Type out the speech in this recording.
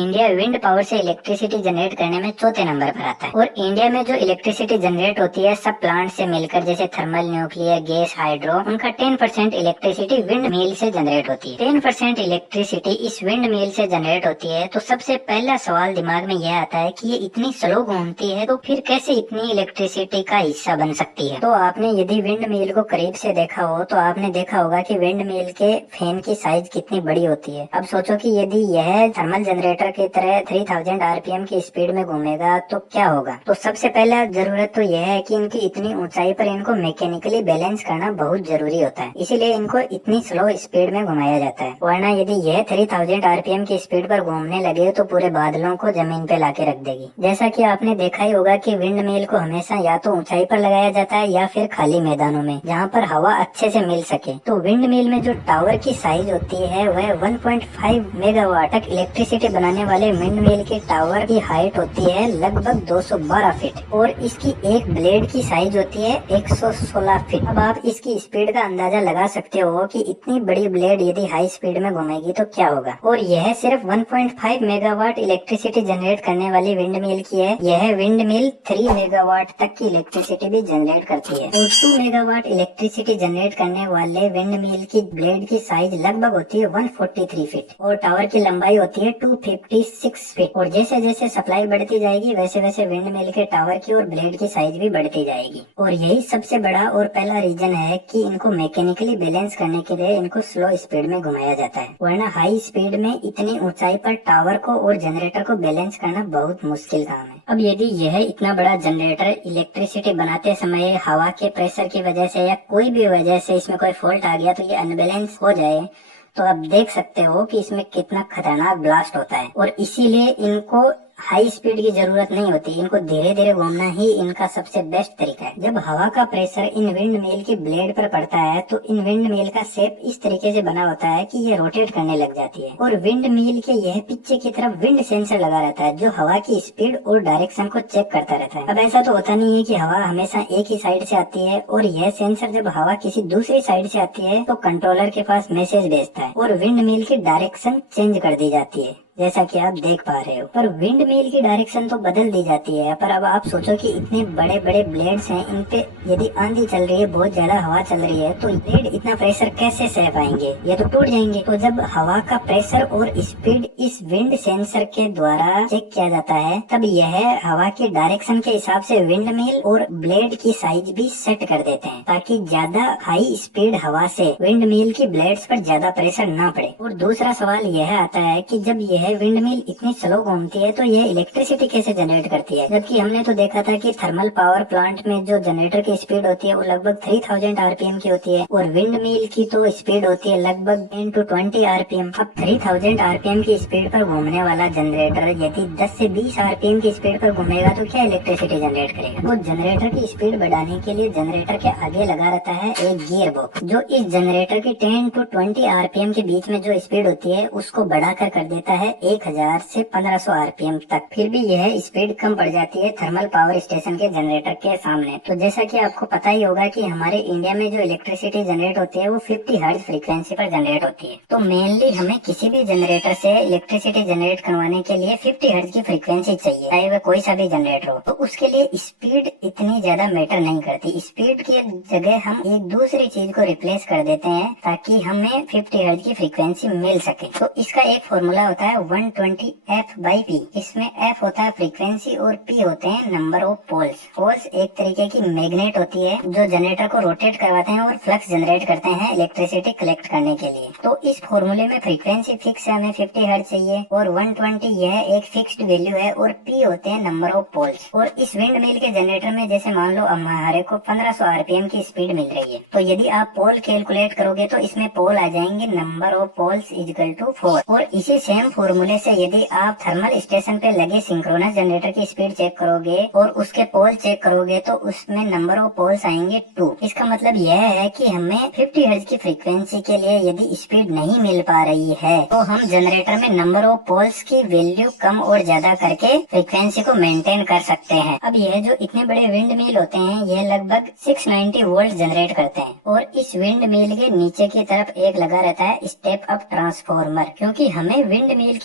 India wind power से electricity generate करने में चौथे नंबर पर आता है। और इंडिया में जो इलेक्ट्रिसिटी जनरेट होती है सब प्लांट से मिलकर, जैसे थर्मल, न्यूक्लियर, गैस, हाइड्रो, उनका 10% इलेक्ट्रिसिटी विंड मिल से जनरेट होती है। 10% इलेक्ट्रिसिटी इस विंड मिल से जनरेट होती है। तो सबसे पहला सवाल दिमाग में यह आता है कि ये इतनी स्लो घूमती है तो फिर कैसे इतनी इलेक्ट्रिसिटी का हिस्सा बन सकती है। तो आपने यदि विंड मिल को करीब से देखा हो तो आपने देखा होगा कि विंड मिल के फैन की साइज कितनी बड़ी होती है। अब सोचो कि यदि यह थर्मल जनरेटर की तरह 3000 आरपीएम की स्पीड में घूमेगा तो क्या होगा। तो सबसे पहला जरूरत तो यह है कि इनकी इतनी ऊंचाई पर इनको मैकेनिकली बैलेंस करना बहुत जरूरी होता है, इसीलिए इनको इतनी स्लो स्पीड में घुमाया जाता है। वरना यदि यह 3000 आरपीएम की स्पीड पर घूमने लगे तो पूरे बादलों को जमीन पे लाके रख देगी। जैसा कि आपने देखा ही होगा कि विंड मिल को हमेशा या तो ऊंचाई पर लगाया जाता है या फिर खाली मैदानों में जहाँ पर हवा अच्छे से मिल सके। तो विंड मिल में जो टावर की साइज होती है वह 1.5 मेगावाट तक इलेक्ट्रिसिटी बनाने वाले विंड मिल के टावर की हाइट होती है लगभग 212 फीट और इसकी एक ब्लेड की साइज होती है 116 फीट। अब आप इसकी स्पीड का अंदाजा लगा सकते हो कि इतनी बड़ी ब्लेड यदि हाई स्पीड में घूमेगी तो क्या होगा। और यह सिर्फ 1.5 मेगावाट इलेक्ट्रिसिटी जनरेट करने वाली विंड मिल की है। यह विंड मिल 3 मेगावाट तक की इलेक्ट्रिसिटी भी जनरेट करती है। और 2 मेगावाट इलेक्ट्रिसिटी जनरेट करने वाले विंड मिल की ब्लेड की साइज लगभग होती है 143 फीट और टावर की लंबाई होती है 256 फीट। और जैसे जैसे सप्लाई बढ़ती जाएगी वैसे वैसे विंड मिल के टावर की और ब्लेड की साइज भी बढ़ती जाएगी। और यही सबसे बड़ा और पहला रीजन है कि इनको मैकेनिकली बैलेंस करने के लिए इनको स्लो स्पीड में घुमाया जाता है। वरना हाई स्पीड में इतनी ऊंचाई पर टावर को और जनरेटर को बैलेंस करना बहुत मुश्किल काम है। अब यदि यह इतना बड़ा जनरेटर इलेक्ट्रिसिटी बनाते समय हवा के प्रेशर की वजह से या कोई भी वजह से इसमें कोई फॉल्ट आ गया तो ये अनबैलेंस हो जाए तो आप देख सकते हो कि इसमें कितना खतरनाक ब्लास्ट होता है। और इसीलिए इनको हाई स्पीड की जरूरत नहीं होती, इनको धीरे धीरे घूमना ही इनका सबसे बेस्ट तरीका है। जब हवा का प्रेशर इन विंड मिल की ब्लेड पर पड़ता है तो इन विंड मिल का शेप इस तरीके से बना होता है कि ये रोटेट करने लग जाती है। और विंड मिल के यह पीछे की तरफ विंड सेंसर लगा रहता है जो हवा की स्पीड और डायरेक्शन को चेक करता रहता है। अब ऐसा तो होता नहीं है कि हवा हमेशा एक ही साइड से आती है और यह सेंसर जब हवा किसी दूसरी साइड से आती है तो कंट्रोलर के पास मैसेज भेजता है और विंड मिल की डायरेक्शन चेंज कर दी जाती है, जैसा कि आप देख पा रहे हो। पर विंड मिल की डायरेक्शन तो बदल दी जाती है। पर अब आप सोचो कि इतने बड़े बड़े ब्लेड्स हैं, इन पे यदि आंधी चल रही है, बहुत ज्यादा हवा चल रही है तो ब्लेड इतना प्रेशर कैसे सह पाएंगे, ये तो टूट जाएंगे। तो जब हवा का प्रेशर और स्पीड इस विंड सेंसर के द्वारा चेक किया जाता है तब यह हवा की डायरेक्शन के हिसाब से विंड मिल और ब्लेड की साइज भी सेट कर देते हैं ताकि ज्यादा हाई स्पीड हवा से विंड मिल की ब्लेड्स पर ज्यादा प्रेशर ना पड़े। और दूसरा सवाल यह आता है कि जब यह विंड मिल इतनी स्लो घूमती है तो यह इलेक्ट्रिसिटी कैसे जनरेट करती है। जबकि हमने तो देखा था कि थर्मल पावर प्लांट में जो जनरेटर की स्पीड होती है वो लगभग 3000 आरपीएम की होती है और विंड मिल की तो स्पीड होती है लगभग 10 to 20 आरपीएम। अब 3000 आरपीएम की स्पीड पर घूमने वाला जनरेटर यदि 10 से 20 आरपीएम की स्पीड पर घूमेगा तो क्या इलेक्ट्रिसिटी जनरेट करेगा। तो जनरेटर की स्पीड बढ़ाने के लिए जनरेटर के आगे लगा रहता है एक गियर बॉक्स जो इस जनरेटर की 10 to 20 आरपीएम के बीच में जो स्पीड होती है उसको बढ़ाकर कर देता है 1000 से 1500 आरपीएम तक। फिर भी यह स्पीड कम पड़ जाती है थर्मल पावर स्टेशन के जनरेटर के सामने। तो जैसा कि आपको पता ही होगा कि हमारे इंडिया में जो इलेक्ट्रिसिटी जनरेट होती है वो 50 हर्ट्ज फ्रीक्वेंसी पर जनरेट होती है। तो मेनली हमें किसी भी जनरेटर से इलेक्ट्रिसिटी जनरेट करवाने के लिए 50 हर्ट्ज की फ्रीक्वेंसी चाहिए, चाहे वह कोई सा भी जनरेटर हो। तो उसके लिए स्पीड इतनी ज्यादा मैटर नहीं करती। स्पीड की जगह हम एक दूसरी चीज को रिप्लेस कर देते हैं ताकि हमें 50 हर्ट्ज की फ्रीक्वेंसी मिल सके। तो इसका एक फॉर्मूला होता है 120 F/P। इसमें F होता है फ्रीक्वेंसी और P होते हैं नंबर ऑफ पोल्स। पोल्स एक तरीके की मैग्नेट होती है जो जनरेटर को रोटेट करवाते हैं और फ्लक्स जनरेट करते हैं इलेक्ट्रिसिटी कलेक्ट करने के लिए। तो इस फॉर्मूले में फ्रीक्वेंसी फिक्स है, हमें 50 हर्ट्ज चाहिए और 120 यह एक फिक्स्ड वैल्यू है और P होते हैं नंबर ऑफ पोल्स। और इस विंड मिल के जनरेटर में जैसे मान लो हमारे को 1500 आरपीएम की स्पीड मिल रही है तो यदि आप पोल कैलकुलेट करोगे तो इसमें पोल आ जाएंगे number of poles equal to 4। और इसी सेम फॉर्मूले से यदि आप थर्मल स्टेशन पे लगे सिंक्रोनस जनरेटर की स्पीड चेक करोगे और उसके पोल चेक करोगे तो उसमें नंबर ऑफ पोल्स आएंगे 2। इसका मतलब यह है कि हमें 50 हर्ट्ज की फ्रीक्वेंसी के लिए यदि स्पीड नहीं मिल पा रही है तो हम जनरेटर में नंबर ऑफ पोल्स की वैल्यू कम और ज्यादा करके फ्रीक्वेंसी को मेंटेन कर सकते हैं। अब यह जो इतने बड़े विंड मिल होते हैं यह लगभग 690 वोल्ट जनरेट करते हैं और इस विंड मिल के नीचे की तरफ एक लगा रहता है स्टेप अप ट्रांसफॉर्मर, क्योंकि हमें विंड मिल